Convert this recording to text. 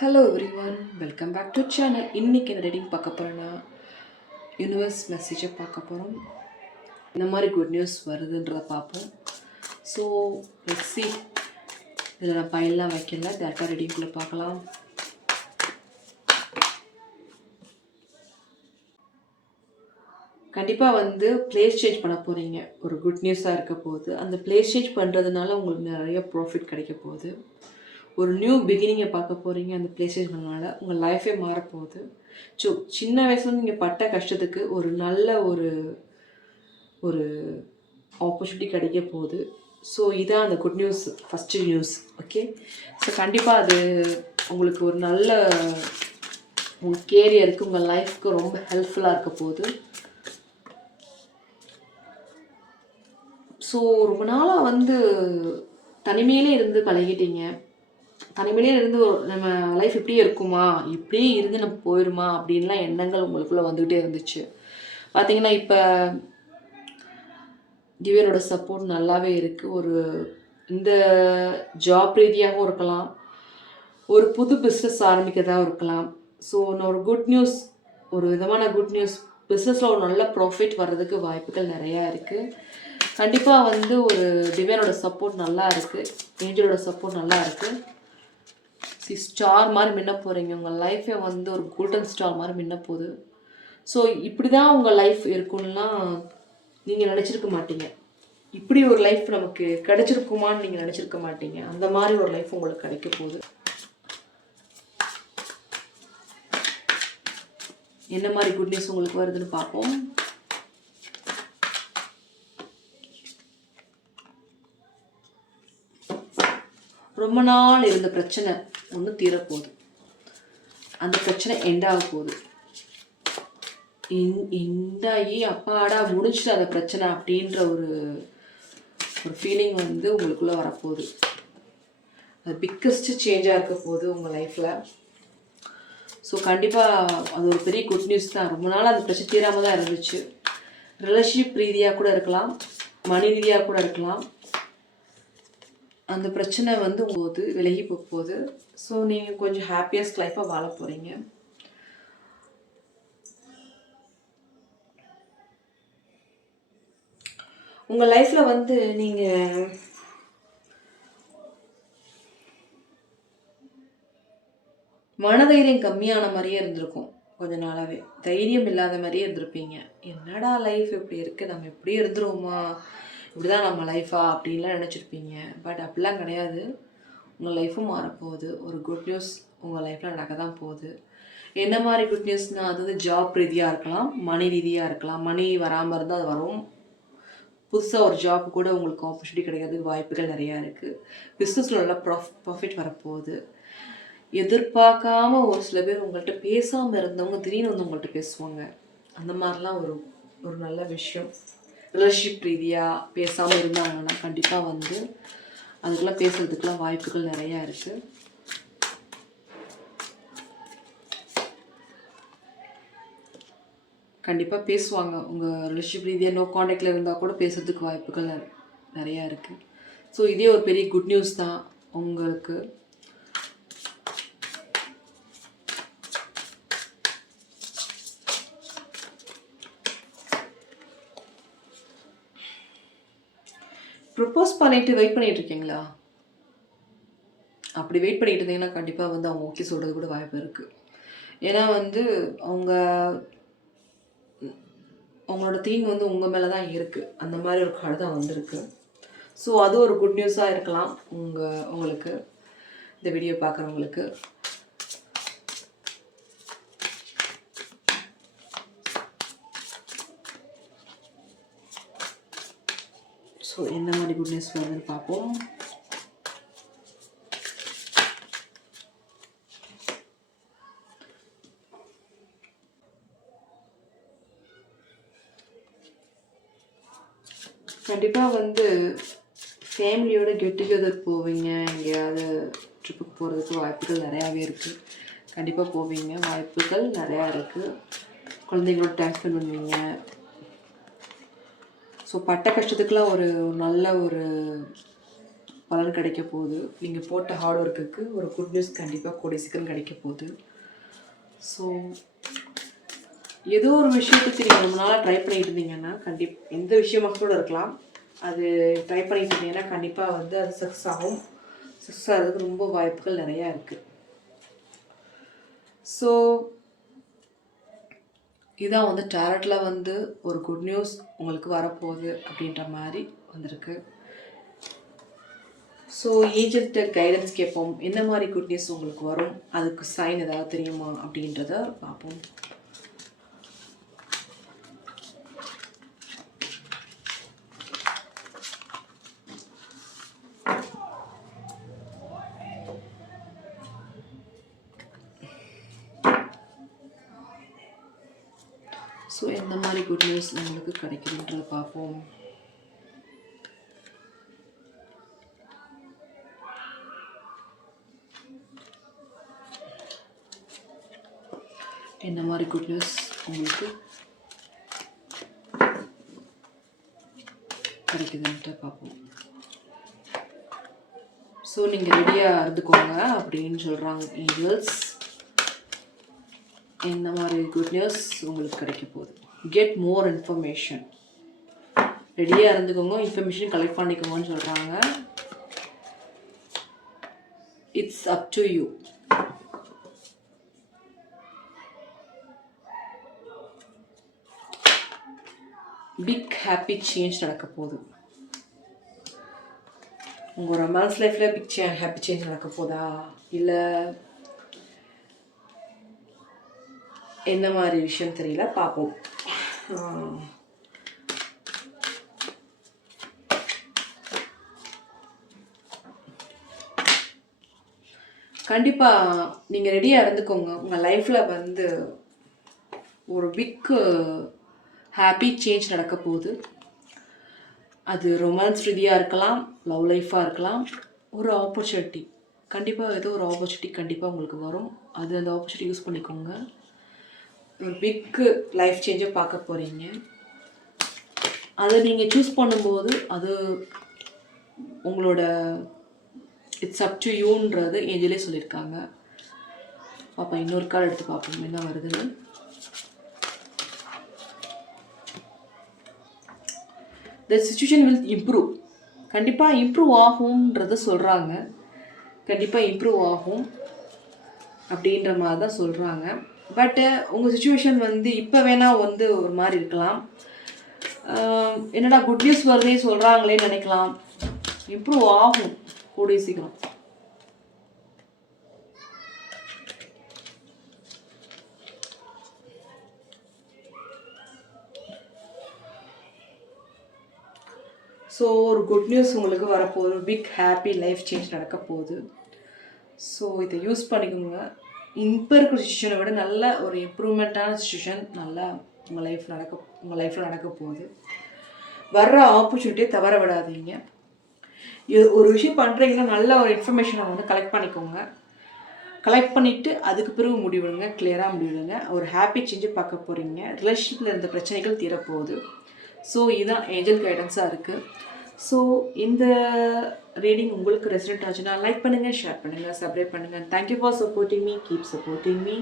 Hello every, welcome back to channel. இன்றைக்கி இந்த reading பார்க்க போகிறேன்னா யூனிவர்ஸ் மெசேஜை பார்க்க போகிறோம். இந்த மாதிரி குட் நியூஸ் வருதுன்றதை பார்ப்போம். So let's see. இதில் நான் பையெல்லாம் வைக்கல, டேரக்டாக ரீடிங்குள்ளே பார்க்கலாம். கண்டிப்பாக பிளேஸ் சேஞ்ச் பண்ண போகிறீங்க. ஒரு குட் நியூஸாக இருக்க போகுது. அந்த பிளேஸ் சேஞ்ச் பண்ணுறதுனால உங்களுக்கு நிறைய ப்ராஃபிட் கிடைக்க போகுது. ஒரு நியூ பிகினிங்கை பார்க்க போகிறீங்க. அந்த பிளேஸ் சேஞ்ச் பண்ணனால உங்கள் லைஃபே மாறப்போகுது. ஸோ சின்ன வயசுல நீங்கள் பட்ட கஷ்டத்துக்கு ஒரு நல்ல ஒரு ஒரு ஆப்பர்ச்சுனிட்டி கிடைக்க போகுது. ஸோ இதான் அந்த good news, first news. Okay, so கண்டிப்பாக அது உங்களுக்கு ஒரு நல்ல உங்கள் கேரியருக்கு, உங்கள் லைஃப்க்கு ரொம்ப ஹெல்ப்ஃபுல்லாக இருக்க போகுது. ஸோ ரொம்ப நாளாக தனிமையிலே இருந்து பழகிட்டீங்க. தனிமையிலே இருந்து நம்ம லைஃப் இப்படியே இருக்குமா, இப்படியே இருந்து நம்ம போயிடுமா அப்படின்லாம் எண்ணங்கள் உங்களுக்குள்ளே வந்துக்கிட்டே இருந்துச்சு. பார்த்தீங்கன்னா இப்போ டிவைனோட சப்போர்ட் நல்லாவே இருக்குது. ஒரு இந்த ஜாப் ரீதியாகவும் இருக்கலாம், ஒரு புது பிஸ்னஸ் ஆரம்பிக்கிறதாகவும் இருக்கலாம். ஸோ ஒரு குட் நியூஸ், ஒரு விதமான குட் நியூஸ். பிஸ்னஸில் ஒரு நல்ல ப்ராஃபிட் வர்றதுக்கு வாய்ப்புகள் நிறையா இருக்குது. கண்டிப்பாக ஒரு டிவைனோட சப்போர்ட் நல்லா இருக்குது, ஏஞ்சலோட சப்போர்ட் நல்லா இருக்குது. ஸ்டார் மாதிரி மின்ன போகிறீங்க. உங்கள் லைஃபே ஒரு கோல்டன் ஸ்டார் மாதிரி மின்ன போகுது. ஸோ இப்படி தான் உங்கள் லைஃப் இருக்குன்னா நீங்கள் நினச்சிருக்க மாட்டீங்க. இப்படி ஒரு லைஃப் நமக்கு கிடைச்சிருக்குமான்னு நீங்கள் நினச்சிருக்க மாட்டீங்க. அந்த மாதிரி ஒரு லைஃப் உங்களுக்கு கிடைக்க போகுது. என்ன மாதிரி குட் நியூஸ் உங்களுக்கு வருதுன்னு பார்ப்போம். ரொம்ப நாள் இருந்த பிரச்சனை ஒன்று தீரப்போகுது. அந்த பிரச்சனை எண்டாக போகுது. எண்டாகி அப்பாடா முடிச்சுட்டு அந்த பிரச்சனை அப்படின்ற ஒரு ஃபீலிங் உங்களுக்குள்ளே வரப்போகுது. அது பிக்கஸ்ட் சேஞ்சாக இருக்க போகுது உங்கள் லைஃப்பில். ஸோ கண்டிப்பாக அது ஒரு பெரிய குட் நியூஸ் தான். ரொம்ப நாள் அந்த பிரச்சனை தீராமல் தான் இருந்துச்சு. ரிலேஷன்ஷிப் ரீதியாக கூட இருக்கலாம், மணி ரீதியாக கூட இருக்கலாம். அந்த பிரச்சனை போது விலகி போகுது. ஸோ நீங்கள் கொஞ்சம் ஹாப்பியஸ்ட் லைஃப்பாக வாழ போகிறீங்க. உங்கள் லைஃப்பில் நீங்கள் மனதைரியம் கம்மியான மாதிரியே இருந்திருக்கும். கொஞ்ச நாளாகவே தைரியம் இல்லாத மாதிரியே இருந்திருப்பீங்க. என்னடா லைஃப் இப்படி இருக்குது, நம்ம எப்படியே இருந்துருவோமா, இப்படிதான் நம்ம லைஃபா அப்படின்லாம் நினச்சிருப்பீங்க. பட் அப்படிலாம் கிடையாது. உங்கள் லைஃப்பும் மாறப்போகுது. ஒரு குட் நியூஸ் உங்கள் லைஃப்பில் நடக்க தான் போகுது. என்ன மாதிரி குட் நியூஸ்னால், அது ஜாப் ரீதியாக இருக்கலாம், மணி ரீதியாக இருக்கலாம். மணி வராமல் இருந்தால் அது வரும். புதுசாக ஒரு ஜாப் கூட உங்களுக்கு ஆப்பர்ச்சுனிட்டி கிடைக்கிறதுக்கு வாய்ப்புகள் நிறையா இருக்குது. பிஸ்னஸில் நல்லா ப்ராஃபிட் வரப்போகுது. எதிர்பார்க்காம ஒரு சில பேர் உங்கள்கிட்ட பேசாமல் இருந்தவங்க திடீர்னு உங்கள்கிட்ட பேசுவாங்க. அந்த மாதிரிலாம் ஒரு நல்ல விஷயம். ரிலேஷன்ஷிப் ரீதியாக பேசாமல் இருந்தாங்கன்னா கண்டிப்பாக அதுக்கெல்லாம் பேசுகிறதுக்கெலாம் வாய்ப்புகள் நிறையா இருக்குது. கண்டிப்பாக பேசுவாங்க. உங்கள் ரிலேஷன்ஷிப் ரீதியாக நோ காண்டாக்டில் இருந்தால் கூட பேசுகிறதுக்கு வாய்ப்புகள் நிறையா இருக்குது. ஸோ இதே ஒரு பெரிய குட் நியூஸ் தான் உங்களுக்கு. ப்ரப்போஸ் பண்ணிட்டு வெயிட் பண்ணிட்டு இருக்கீங்களா? அப்படி வெயிட் பண்ணிட்டு இருந்தீங்கன்னா கண்டிப்பாக அவங்க ஓகே சொல்கிறது கூட வாய்ப்பு இருக்குது. ஏன்னா அவங்க அவங்களோட தீங்கு உங்கள் மேலே தான் இருக்குது. அந்த மாதிரி ஒரு கார்டு தான் வந்திருக்கு. ஸோ அது ஒரு குட் நியூஸாக இருக்கலாம் உங்களுக்கு, இந்த வீடியோ பார்க்குறவங்களுக்கு. ஸோ என்ன மாதிரி குட் நியூஸ் வருதுன்னு பார்ப்போம். கண்டிப்பாக ஃபேமிலியோட கெட் டுகெதர் போவீங்க. எங்கேயாவது ட்ரிப்புக்கு போகிறதுக்கு வாய்ப்புகள் நிறையாவே இருக்குது. கண்டிப்பாக போவீங்க, வாய்ப்புகள் நிறையா இருக்குது. குழந்தைங்களோட டைம் ஸ்பெண்ட் பண்ணுவீங்க. ஸோ பட்ட கஷ்டத்துக்கெலாம் ஒரு நல்ல ஒரு பலன் கிடைக்க போகுது. நீங்கள் போட்ட ஹார்ட் ஒர்க்குக்கு ஒரு குட் நியூஸ் கண்டிப்பாக கூடிய சீக்கிரம் கிடைக்க போகுது. ஸோ ஏதோ ஒரு விஷயத்துக்கு நீங்கள் ரொம்ப நாளாக ட்ரை பண்ணிட்டு இருந்தீங்கன்னா எந்த விஷயமாக கூட இருக்கலாம், அது ட்ரை பண்ணிட்டு இருந்தீங்கன்னா கண்டிப்பாக வந்து அது சக்ஸஸ் ஆகும். சக்ஸஸ் ஆகிறதுக்கு ரொம்ப வாய்ப்புகள் நிறையா இருக்குது. ஸோ இதான் வந்து டேரட்டில் வந்து ஒரு குட் நியூஸ் உங்களுக்கு வரப்போகுது அப்படின்ற மாதிரி வந்திருக்கு. ஸோ ஏஜென்ட்ட கைடன்ஸ் கேட்போம், என்ன மாதிரி குட் நியூஸ் உங்களுக்கு வரும், அதுக்கு சைன் ஏதாவது தெரியுமா அப்படின்றத பார்ப்போம். ஸோ எந்த மாதிரி குட் நியூஸ் உங்களுக்கு கிடைக்குதுன்றத பார்ப்போம். என்ன மாதிரி குட் நியூஸ் உங்களுக்கு கிடைக்குதுன்ட்டு பார்ப்போம். ஸோ நீங்கள் ரெடியாக இருந்துக்கோங்க அப்படின்னு சொல்கிறாங்க ஏஞ்சல்ஸ். என்ன மாதிரி குட் நியூஸ் உங்களுக்கு கிடைக்க போகுது? Get more information. ரெடியாக இருந்துக்கோங்க, இன்ஃபர்மேஷன் கலெக்ட் பண்ணிக்கோங்கன்னு சொல்கிறாங்க. It's up to you. Big happy change நடக்க போகுது. உங்கள் ரொமான்ஸ் லைஃப்பில் பிக் ஹாப்பி சேஞ்ச் நடக்க போதா, இல்லை என்ன மாதிரி விஷயம் தெரியல, பார்ப்போம். கண்டிப்பாக நீங்கள் ரெடியாக இருந்துக்கோங்க. உங்கள் லைஃப்பில் வந்து ஒரு பிக் ஹாப்பி சேஞ்ச் நடக்க போகுது. அது ரொமான்ஸ் ரீதியாக இருக்கலாம், லவ் லைஃபாக இருக்கலாம். ஒரு ஆப்பர்ச்சுனிட்டி, கண்டிப்பாக ஏதோ ஒரு ஆப்பர்ச்சுனிட்டி கண்டிப்பாக உங்களுக்கு வரும். அது அந்த ஆப்பர்ச்சுனிட்டி யூஸ் பண்ணிக்கோங்க. ஒரு பிக் லைஃப் சேஞ்சை பார்க்க போகிறீங்க. அதை நீங்கள் சூஸ் பண்ணும்போது அது உங்களோட இட்ஸ் அப் டு யூன்றது ஏஞ்சலே சொல்லியிருக்காங்க. பாப்பா இன்னொரு கார்டு எடுத்து பார்ப்போம் என்ன வருதுன்னு. The situation will improve. கண்டிப்பாக இம்ப்ரூவ் ஆகும்ன்றத சொல்கிறாங்க. கண்டிப்பாக இம்ப்ரூவ் ஆகும் அப்படின்ற மாதிரி தான் சொல்கிறாங்க. பட்டு உங்கள் சுச்சுவேஷன் வந்து இப்போ வேணால் வந்து ஒரு மாதிரி இருக்கலாம். என்னடா குட் நியூஸ் வருதே சொல்கிறாங்களேன்னு நினைக்கலாம். இம்ப்ரூவ் ஆகும் கூடிய சீக்கிரம். ஸோ ஒரு குட் நியூஸ் உங்களுக்கு வரப்போகுது. பிக் ஹாப்பி லைஃப் சேஞ்ச் நடக்க போகுது. ஸோ இதை யூஸ் பண்ணிக்கோங்க. இப்போ இருக்கிற சுச்சுவேஷனை விட நல்ல ஒரு இம்ப்ரூவ்மெண்ட்டான சுச்சுவேஷன் நல்லா உங்கள் லைஃப்பில் நடக்க போகுது. வர்ற ஆப்பர்ச்சுனிட்டியை தவற விடாதீங்க. ஒரு விஷயம் பண்ணுறீங்கன்னா நல்ல ஒரு இன்ஃபர்மேஷனை வந்து கலெக்ட் பண்ணிக்கோங்க. கலெக்ட் பண்ணிவிட்டு அதுக்கு பிறகு முடிவிடுங்க, கிளியராக முடிவிடுங்க. ஒரு ஹாப்பி சேஞ்சு பார்க்க போகிறீங்க. ரிலேஷன்ஷிப்பில் இருந்த பிரச்சனைகள் தீரப்போகுது. ஸோ இதுதான் ஏஞ்சல் கைடன்ஸாக இருக்குது. ஸோ இந்த ரீடிங் உங்களுக்கு ரெசிடென்ட் ஆச்சுன்னா லைக் பண்ணுங்கள், ஷேர் பண்ணுங்கள், சப்ஸ்கிரைப் பண்ணுங்கள். Thank you for supporting me. Keep supporting me.